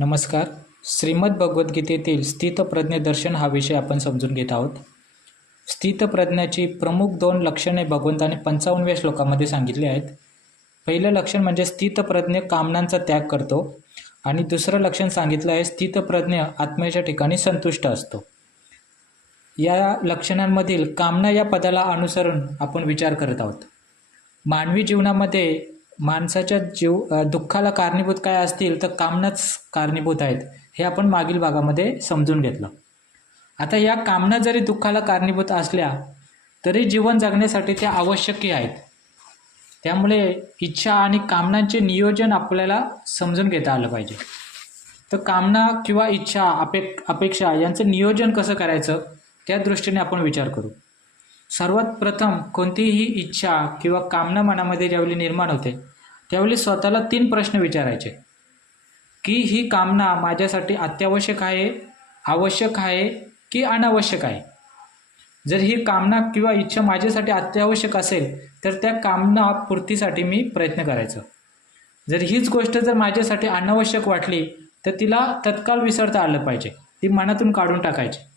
नमस्कार. श्रीमद भगवद्गीतेतील स्थितप्रज्ञ दर्शन हा विषय आपण समजून घेत आहोत. स्थितप्रज्ञाची प्रमुख दोन लक्षणे भगवंताने पंचावन्नव्या श्लोकामध्ये सांगितली आहेत. पहिलं लक्षण म्हणजे स्थितप्रज्ञ कामनांचा त्याग करतो आणि दुसरं लक्षण सांगितलं आहे स्थितप्रज्ञ आत्म्याच्या ठिकाणी संतुष्ट असतो. या लक्षणांमधील कामना या पदाला अनुसरून आपण विचार करत आहोत. मानवी जीवनामध्ये माणसाच्या जीव दुःखाला कारणीभूत काय असतील तर कामनाच कारणीभूत आहेत. हे आपण मागील भागामध्ये समजून घेतलं. आता या कामना जरी दुःखाला कारणीभूत असल्या तरी जीवन जगण्यासाठी त्या आवश्यकही आहेत. त्यामुळे इच्छा आणि कामनांचे नियोजन आपल्याला समजून घेता आलं पाहिजे. तर कामना किंवा इच्छा अपेक अपेक्षा यांचं नियोजन कसं करायचं त्या दृष्टीने आपण विचार करू. सर्वात प्रथम कोणतीही इच्छा किंवा कामना मनामध्ये ज्यावेळी निर्माण होते त्यावेळी स्वतःला तीन प्रश्न विचारायचे. की ही कामना माझ्यासाठी अत्यावश्यक आहे आवश्यक आहे की अनावश्यक आहे? जर ही कामना किंवा इच्छा माझ्यासाठी अत्यावश्यक असेल तर त्या कामना पूर्तीसाठी मी प्रयत्न करायचं. जर हीच गोष्ट जर माझ्यासाठी अनावश्यक वाटली तर तिला तत्काळ विसरता आलं पाहिजे. ती मनातून काढून टाकायची.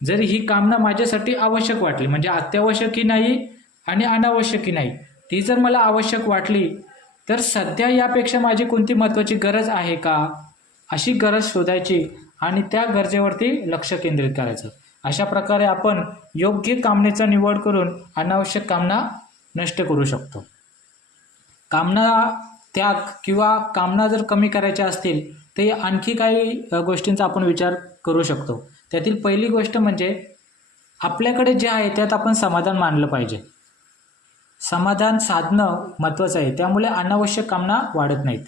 जर ही कामना माझ्यासाठी आवश्यक वाटली म्हणजे अत्यावश्यकही नाही आणि अनावश्यकही नाही ती जर मला आवश्यक वाटली तर सध्या यापेक्षा माझी कोणती महत्त्वाची गरज आहे का? अशी गरज शोधायची आणि त्या गरजेवरती लक्ष केंद्रित करायचं. अशा प्रकारे आपण योग्य कामनेचा निवड करून अनावश्यक कामना नष्ट करू शकतो. कामना त्याग किंवा कामना जर कमी करायच्या असतील तर आणखी काही गोष्टींचा आपण विचार करू शकतो. त्यातील पहिली गोष्ट म्हणजे आपल्याकडे जे आहे त्यात आपण समाधान मानलं पाहिजे. समाधान साधणं महत्त्वाचं आहे. त्यामुळे अनावश्यक कामना वाढत नाहीत.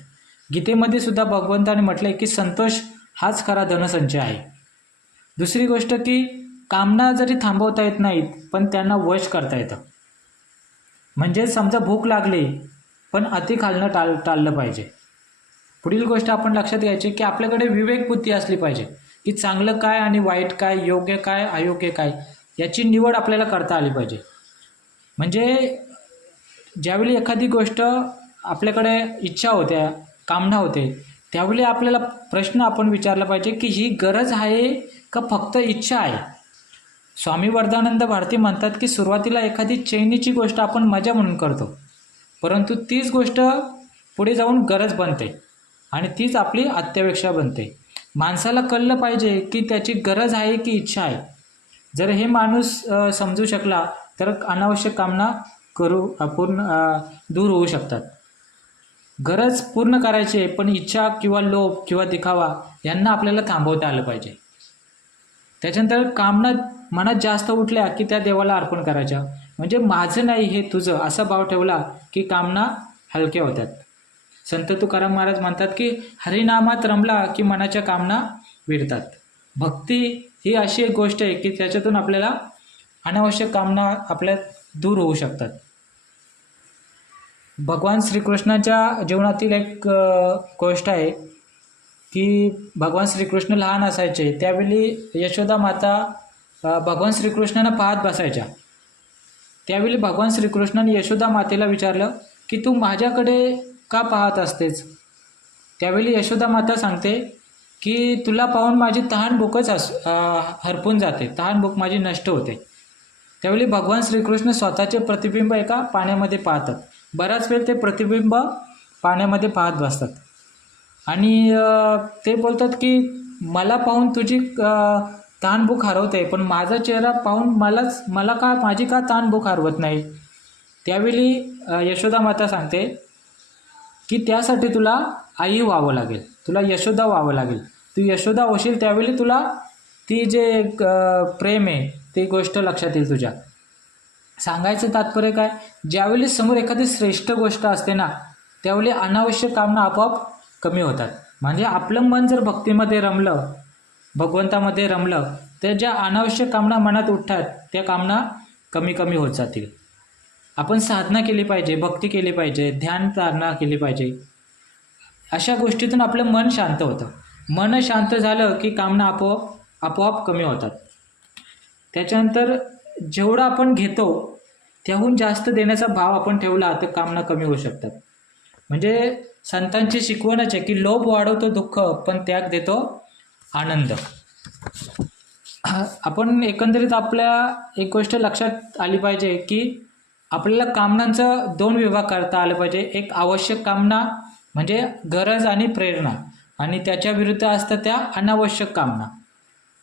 गीतेमध्ये सुद्धा भगवंताने म्हटलंय की संतोष हाच खरा धनसंचय आहे. दुसरी गोष्ट की कामना जरी थांबवता येत नाहीत पण त्यांना वश करता येतं. म्हणजे समजा भूक लागली पण अति खालणं टाळ टाळलं पाहिजे. पुढील गोष्ट आपण लक्षात घ्यायची की आपल्याकडे विवेक बुद्धी असली पाहिजे. की चांगलं काय आणि वाईट काय योग्य काय अयोग्य काय याची निवड आपल्याला करता आली पाहिजे. म्हणजे ज्यावेळी एखादी गोष्ट आपल्याकडे इच्छा होत्या कामना होते त्यावेळी आपल्याला प्रश्न आपण विचारला पाहिजे की ही गरज आहे का फक्त इच्छा आहे? स्वामी वरदानंद भारती म्हणतात की सुरुवातीला एखादी चैनीची गोष्ट आपण मजा म्हणून करतो परंतु तीच गोष्ट पुढे जाऊन गरज बनते आणि तीच आपली अत्यापेक्षा बनते. माणसाला कळलं पाहिजे की त्याची गरज आहे की इच्छा आहे. जर हे माणूस समजू शकला तर अनावश्यक कामना करू पूर्ण दूर होऊ शकतात. गरज पूर्ण करायची आहे पण इच्छा किंवा लोभ किंवा दिखावा यांना आपल्याला थांबवता आलं पाहिजे. त्याच्यानंतर कामना मनात जास्त उठल्या की त्या देवाला अर्पण करायच्या. म्हणजे माझं नाही हे तुझं असा भाव ठेवला की कामना हलक्या होतात. संत तुकाराम महाराज म्हणतात की हरिनामात रमला की मनाच्या कामना विरतात. भक्ती ही अशी एक गोष्ट आहे की त्याच्यातून आपल्याला अनावश्यक कामना आपल्या दूर होऊ शकतात. भगवान श्रीकृष्णाच्या जीवनातील एक गोष्ट आहे की भगवान श्रीकृष्ण लहान असायचे त्यावेळी यशोदा माता भगवान श्रीकृष्णांना पाहत बसायच्या. त्यावेळी भगवान श्रीकृष्णाने यशोदा मातेला विचारलं की तू माझ्याकडे का पाहत असतेस? त्यावेळी यशोदा माता सांगते की तुला पाहून माझी तहान भूकच अस हरपून जाते. तहान भूक माझी नष्ट होते. त्यावेळी भगवान श्रीकृष्ण स्वतःचे प्रतिबिंब एका पाण्यामध्ये पाहतात. बराच वेळ ते प्रतिबिंब पाण्यामध्ये पाहत बसतात. आणि ते बोलतात की मला पाहून तुझी अ, ताणभूक हरवते पण माझा चेहरा पाहून मलाच मला का माझी का ताणभूक हरवत नाही? त्यावेळी यशोदा माता सांगते की त्यासाठी तुला आई व्हावं लागेल. तुला यशोदा व्हावं लागेल. तू यशोदा होशील त्यावेळी तुला ती जे प्रेम आहे ती गोष्ट लक्षात येईल तुझ्या. सांगायचं तात्पर्य काय? ज्यावेळी समोर एखादी श्रेष्ठ गोष्ट असते ना त्यावेळी अनावश्यक कामना आपोआप कमी होतात. म्हणजे आपलं मन जर भक्तीमध्ये रमलं भगवंतामध्ये रमलं तर ज्या अनावश्यक कामना मनात उठतात त्या कामना कमी कमी होत जातील. आपण साधना केली पाहिजे भक्ती केली पाहिजे ध्यान प्रार्थना केली पाहिजे. अशा गोष्टीतून आपलं मन शांत होतं. मन शांत झालं की कामना आपोआप आपोआप कमी होतात. त्याच्यानंतर जेवढं आपण घेतो त्याहून जास्त देण्याचा भाव आपण ठेवला तर कामना कमी होऊ शकतात. म्हणजे संतांची शिकवणच आहे की लोभ वाढवतो दुःख पण त्याग देतो आनंद. आपण एकंदरीत आपल्या एक गोष्ट लक्षात आली पाहिजे की आपल्याला कामनांचं दोन विभाग करता आले पाहिजे. एक आवश्यक कामना म्हणजे गरज आणि प्रेरणा. आणि त्याच्या विरुद्ध असतं त्या अनावश्यक कामना.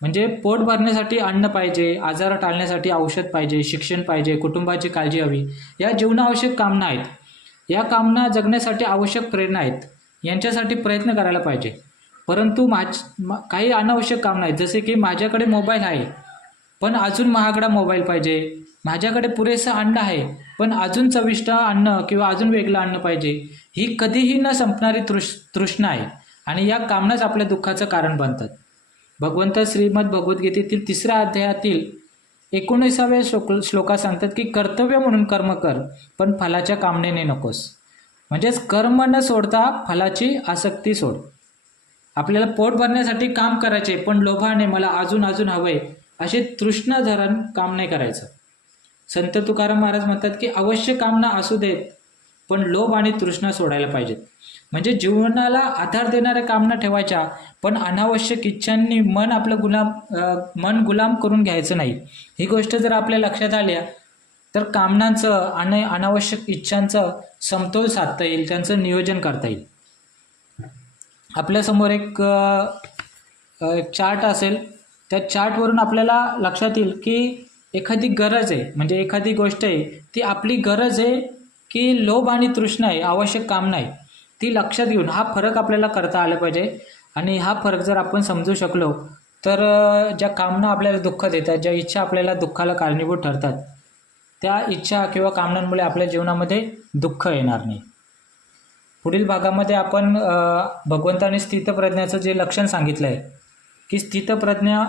म्हणजे पोट भरण्यासाठी अन्न पाहिजे आजार टाळण्यासाठी औषध पाहिजे शिक्षण पाहिजे कुटुंबाची काळजी हवी. या जीवनावश्यक कामना आहेत. या कामना जगण्यासाठी आवश्यक प्रेरणा आहेत. यांच्यासाठी प्रयत्न करायला पाहिजे. परंतु माझ काही अनावश्यक कामना आहेत. जसे की माझ्याकडे मोबाईल आहे. पण अजून महागडा मोबाईल पाहिजे. माझ्याकडे पुरेसं अन्न आहे पण अजून चविष्ट अन्न किंवा अजून वेगळं अन्न पाहिजे ही कधीही न संपणारी तृष तृष्णा आहे आणि या कामनाच आपल्या दुःखाचं कारण बनतात. भगवंत श्रीमद भगवद्गीतेतील तिसऱ्या अध्यायातील एकोणीसाव्या श्लोक श्लोका सांगतात की कर्तव्य म्हणून कर्म कर पण फलाच्या कामनेने नकोस. म्हणजेच कर्म न सोडता फलाची आसक्ती सोड. आपल्याला पोट भरण्यासाठी काम करायचे पण लोभाने मला अजून अजून हवंय असे तृष्णा धरण काम नाही करायचं. संत तुकाराम महाराज म्हणतात की अवश्य कामना असू देत पण लोभ आणि तृष्णा सोडायला पाहिजेत. म्हणजे जीवनाला आधार देणाऱ्या कामना ठेवायच्या पण अनावश्यक इच्छांनी मन आपलं गुलाम मन गुलाम करून घ्यायचं नाही. ही गोष्ट जर आपल्या लक्षात आल्या तर कामनांचं आणि अनावश्यक इच्छांचं समतोल साधता येईल त्यांचं नियोजन करता येईल. आपल्यासमोर एक एक चार्ट असेल त्या चार्टवरून आपल्याला लक्षात येईल की एखादी गरज आहे म्हणजे एखादी गोष्ट आहे ती आपली गरज आहे की लोभ आणि तृष्णा आहे आवश्यक काम नाही. ती लक्षात घेऊन हा फरक आपल्याला करता आला पाहिजे. आणि हा फरक जर आपण समजू शकलो तर ज्या कामना आपल्याला दुःख देतात ज्या इच्छा आपल्याला दुःखाला कारणीभूत ठरतात त्या इच्छा किंवा कामनांमुळे आपल्या जीवनामध्ये दुःख येणार नाही. पुढील भागामध्ये आपण भगवंताने स्थितप्रज्ञाचं जे लक्षण सांगितलं आहे की स्थितप्रज्ञा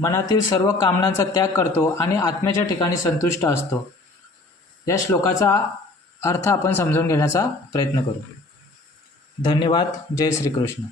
मनातील सर्व कामनांचा त्याग करतो आणि आत्म्याच्या ठिकाणी संतुष्ट असतो. या श्लोकाचा अर्थ आपण समजून घेण्याचा प्रयत्न करू. धन्यवाद. जय श्रीकृष्ण.